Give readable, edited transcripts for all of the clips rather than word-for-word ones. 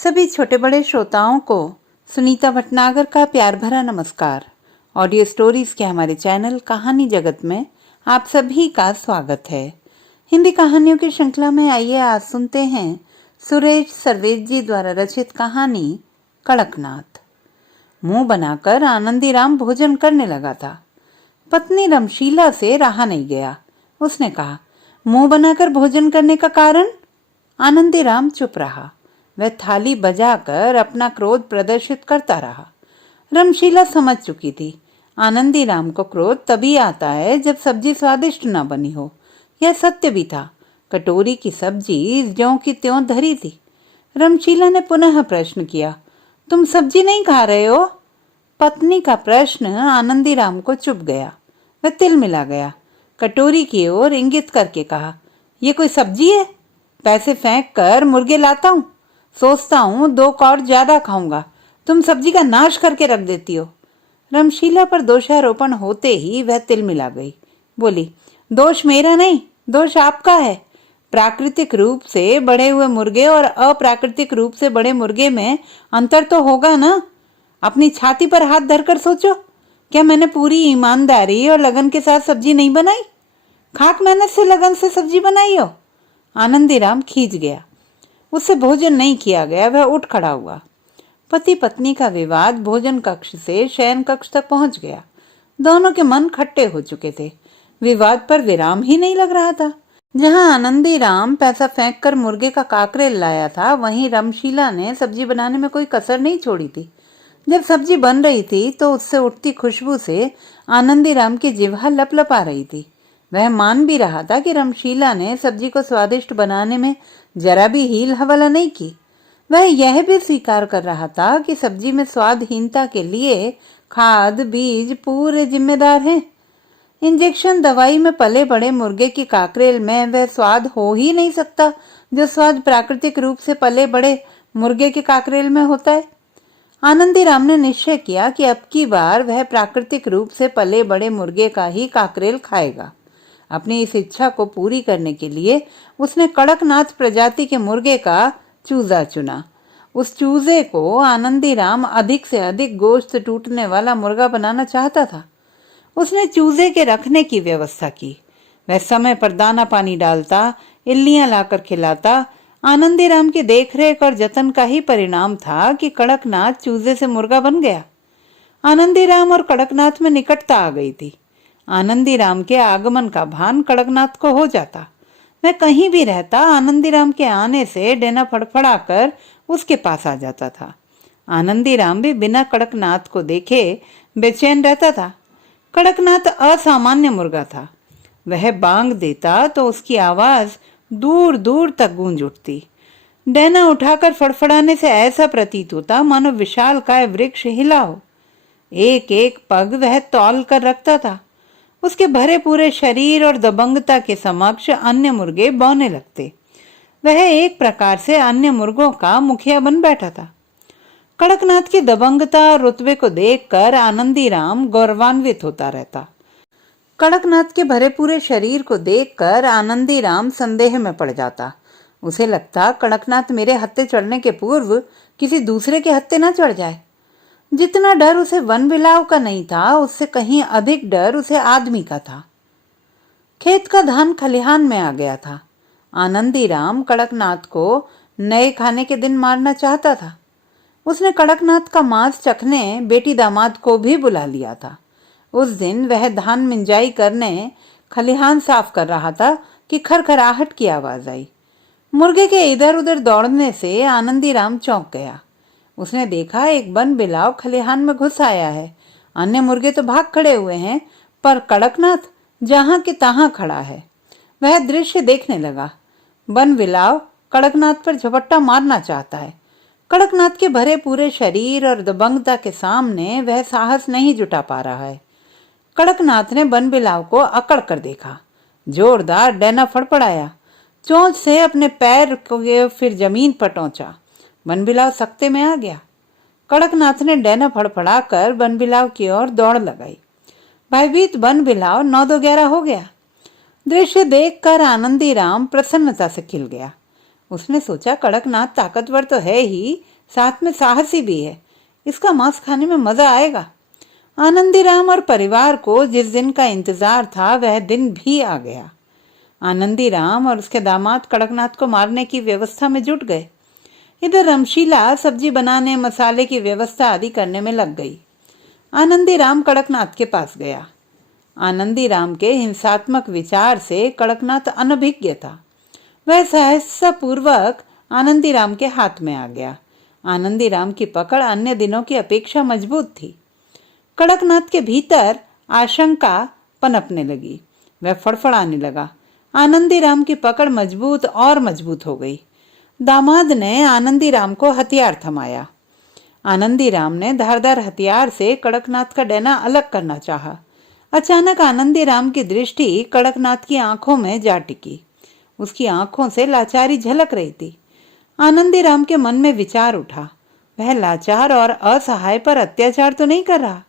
सभी छोटे बड़े श्रोताओं को सुनीता भटनागर का प्यार भरा नमस्कार। ऑडियो स्टोरीज के हमारे चैनल कहानी जगत में आप सभी का स्वागत है। हिंदी कहानियों की श्रृंखला में आइए आज सुनते हैं सुरेश सर्वेश जी द्वारा रचित कहानी कड़कनाथ। मुंह बनाकर आनंदीराम भोजन करने लगा था। पत्नी रमशीला से रहा नहीं गया। उसने कहा, मुंह बनाकर भोजन करने का कारण? आनंदीराम चुप रहा। वह थाली बजाकर अपना क्रोध प्रदर्शित करता रहा। रमशीला समझ चुकी थी, आनंदीराम को क्रोध तभी आता है जब सब्जी स्वादिष्ट न बनी हो। यह सत्य भी था। कटोरी की सब्जी ज्यों की त्यों धरी थी। रमशीला ने पुनः प्रश्न किया, तुम सब्जी नहीं खा रहे हो? पत्नी का प्रश्न आनंदीराम को चुभ गया। वह तिलमिला गया। कटोरी की ओर इंगित करके कहा, ये कोई सब्जी है? पैसे फेंक कर मुर्गे लाता हूँ। सोचता हूँ 2 कौर ज्यादा खाऊंगा, तुम सब्जी का नाश करके रख देती हो। रमशीला पर दोषारोपण होते ही वह तिलमिला गई। बोली, दोष मेरा नहीं, दोष आपका है। प्राकृतिक रूप से बड़े हुए मुर्गे और अप्राकृतिक रूप से बड़े मुर्गे में अंतर तो होगा ना। अपनी छाती पर हाथ धरकर सोचो, क्या मैंने पूरी ईमानदारी और लगन के साथ सब्जी नहीं बनाई? खाक मेहनत से लगन से सब्जी बनाई हो। आनंदीराम खींच गया। उससे भोजन नहीं किया गया। वह उठ खड़ा हुआ। पति पत्नी का विवाद भोजन कक्ष से शयन कक्ष तक पहुंच गया। दोनों के मन खट्टे हो चुके थे। विवाद पर विराम ही नहीं लग रहा था। जहां आनंदीराम पैसा फेंक कर मुर्गे का काकरेल लाया था, वहीं रमशीला ने सब्जी बनाने में कोई कसर नहीं छोड़ी थी। जब सब्जी बन रही थी तो उससे उठती खुशबू से आनंदीराम की जिह्वा लपलपा रही थी। वह मान भी रहा था कि रमशीला ने सब्जी को स्वादिष्ट बनाने में जरा भी हील हवाला नहीं की। वह यह भी स्वीकार कर रहा था कि सब्जी में स्वादहीनता के लिए खाद बीज पूरे जिम्मेदार हैं। इंजेक्शन दवाई में पले बड़े मुर्गे की काकरेल में वह स्वाद हो ही नहीं सकता जो स्वाद प्राकृतिक रूप से पले बड़े मुर्गे के काकरेल में होता है। आनंदीराम ने निश्चय किया कि अब की बार वह प्राकृतिक रूप से पले बड़े मुर्गे का ही काकरेल खाएगा। अपनी इस इच्छा को पूरी करने के लिए उसने कड़कनाथ प्रजाति के मुर्गे का चूजा चुना। उस चूजे को आनंदीराम अधिक से अधिक गोश्त टूटने वाला मुर्गा बनाना चाहता था। उसने चूजे के रखने की व्यवस्था की। वह समय पर दाना पानी डालता, इल्लियां लाकर खिलाता। आनंदीराम की देखरेख और जतन का ही परिणाम था कि कड़कनाथ चूजे से मुर्गा बन गया। आनंदीराम और कड़कनाथ में निकटता आ गई थी। आनंदीराम के आगमन का भान कड़कनाथ को हो जाता। वह कहीं भी रहता, आनंदीराम के आने से डेना फड़फड़ाकर उसके पास आ जाता था। आनंदीराम भी बिना कड़कनाथ को देखे बेचैन रहता था। कड़कनाथ असामान्य मुर्गा था। वह बांग देता तो उसकी आवाज दूर दूर तक गूंज उठती। डेना उठाकर फड़फड़ाने से ऐसा प्रतीत होता मानो विशालकाय वृक्ष हिला हो। एक एक पग वह तौल कर रखता था। उसके भरे पूरे शरीर और दबंगता के समक्ष अन्य मुर्गे बौने लगते। वह एक प्रकार से अन्य मुर्गों का मुखिया बन बैठा था। कड़कनाथ की दबंगता और रुतबे को देखकर आनंदीराम गौरवान्वित होता रहता। कड़कनाथ के भरे पूरे शरीर को देखकर आनंदीराम संदेह में पड़ जाता। उसे लगता, कड़कनाथ मेरे हत्थे चढ़ने के पूर्व किसी दूसरे के हत्थे न चढ़ जाए। जितना डर उसे वन बिलाव का नहीं था, उससे कहीं अधिक डर उसे आदमी का था। खेत का धान खलिहान में आ गया था। आनंदीराम कड़कनाथ को नए खाने के दिन मारना चाहता था। उसने कड़कनाथ का मांस चखने बेटी दामाद को भी बुला लिया था। उस दिन वह धान मिंजाई करने खलिहान साफ कर रहा था कि खरखराहट की आवाज आई। मुर्गे के इधर उधर दौड़ने से आनंदीराम चौंक गया। उसने देखा, एक वन बिलाव खलिहान में घुस आया है। अन्य मुर्गे तो भाग खड़े हुए हैं, पर कड़कनाथ जहां के तहां खड़ा है। वह दृश्य देखने लगा। वन बिलाव कड़कनाथ पर झपट्टा मारना चाहता है। कड़कनाथ के भरे पूरे शरीर और दबंगता के सामने वह साहस नहीं जुटा पा रहा है। कड़कनाथ ने वन बिलाव को अकड़ कर देखा। जोरदार डेना फड़फड़ाया। चोंच से अपने पैर को फिर जमीन पर टोंचा। बनबिलाव सख्ते में आ गया। कड़कनाथ ने डेना फड़फड़ा कर बनबिलाव की ओर दौड़ लगाई। भयभीत बनबिलाव 9-2-11 हो गया। दृश्य देखकर आनंदीराम प्रसन्नता से खिल गया। उसने सोचा कड़कनाथ ताकतवर तो है ही, साथ में साहसी भी है, इसका मांस खाने में मजा आएगा। आनंदीराम और परिवार को जिस दिन का इंतजार था वह दिन भी आ गया। आनंदीराम और उसके दामाद कड़कनाथ को मारने की व्यवस्था में जुट गए। इधर रमशीला सब्जी बनाने, मसाले की व्यवस्था आदि करने में लग गई। आनंदीराम कड़कनाथ के पास गया। आनंदीराम के हिंसात्मक विचार से कड़कनाथ अनभिज्ञ था। वह सहसा पूर्वक आनंदीराम के हाथ में आ गया। आनंदीराम की पकड़ अन्य दिनों की अपेक्षा मजबूत थी। कड़कनाथ के भीतर आशंका पनपने लगी। वह फड़फड़ाने लगा। आनंदीराम की पकड़ मजबूत और मजबूत हो गई। दामाद ने आनंदीराम को हथियार थमाया। आनंदीराम ने धारदार हथियार से कड़कनाथ का डैना अलग करना चाहा। अचानक आनंदीराम की दृष्टि कड़कनाथ की आंखों में जा टिकी। उसकी आंखों से लाचारी झलक रही थी। आनंदीराम के मन में विचार उठा, वह लाचार और असहाय पर अत्याचार तो नहीं कर रहा।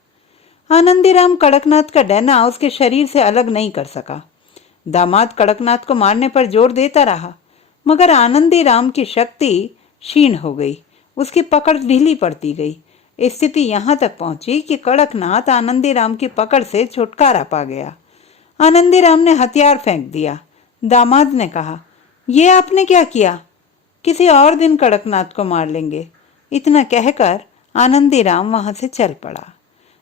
आनंदीराम कड़कनाथ का डैना उसके शरीर से अलग नहीं कर सका। दामाद कड़कनाथ को मारने पर जोर देता रहा, मगर आनंदीराम की शक्ति क्षीण हो गई। उसकी पकड़ ढीली पड़ती गई। स्थिति यहाँ तक पहुंची कि कड़कनाथ आनंदीराम की पकड़ से छुटकारा पा गया। आनंदीराम ने हथियार फेंक दिया। दामाद ने कहा, ये आपने क्या किया? किसी और दिन कड़कनाथ को मार लेंगे। इतना कहकर आनंदीराम वहां से चल पड़ा।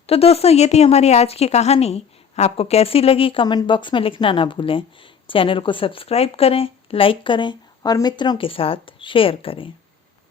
तो दोस्तों, ये थी हमारी आज की कहानी। आपको कैसी लगी कमेंट बॉक्स में लिखना ना भूलें। चैनल को सब्सक्राइब करें, लाइक करें और मित्रों के साथ शेयर करें।